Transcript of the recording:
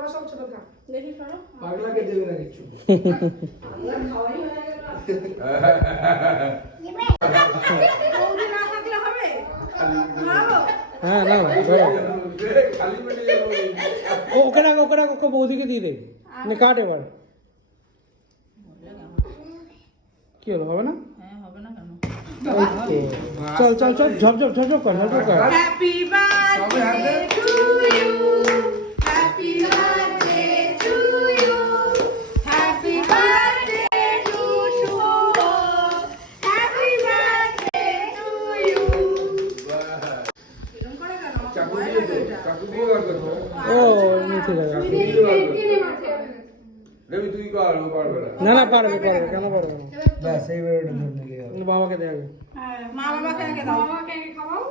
তোরা সব ছোট খা দেখি খাও পাগলাকে দেবে না কিছু খাওয়াই হয়ে গেল বৌদি না থাকলে হবে হ্যাঁ না খালি পেটে যাবো ওকে রাখ ওকে বৌদিকে দিয়ে দে নে কাট এবার কি হলো হবে না হ্যাঁ হবে না কেন চল চল চল ঝপঝপ কর happy birthday to you happy birthday to you happy birthday to শুভ হ্যাপি বার্থডে টু ইউ এরকম করে কেন চাকু দিয়ে দে চাকু দিয়ে বার করো ও নিচে লাগা রবি তুই কর ও পারবে না না পারবে কেন পারবে না ব্যাস এইবার ওটা ধরে নিয়ে বাবাকে দেবে মা বাবাকে আগে দাও বাবাকে আগে খাওয়াও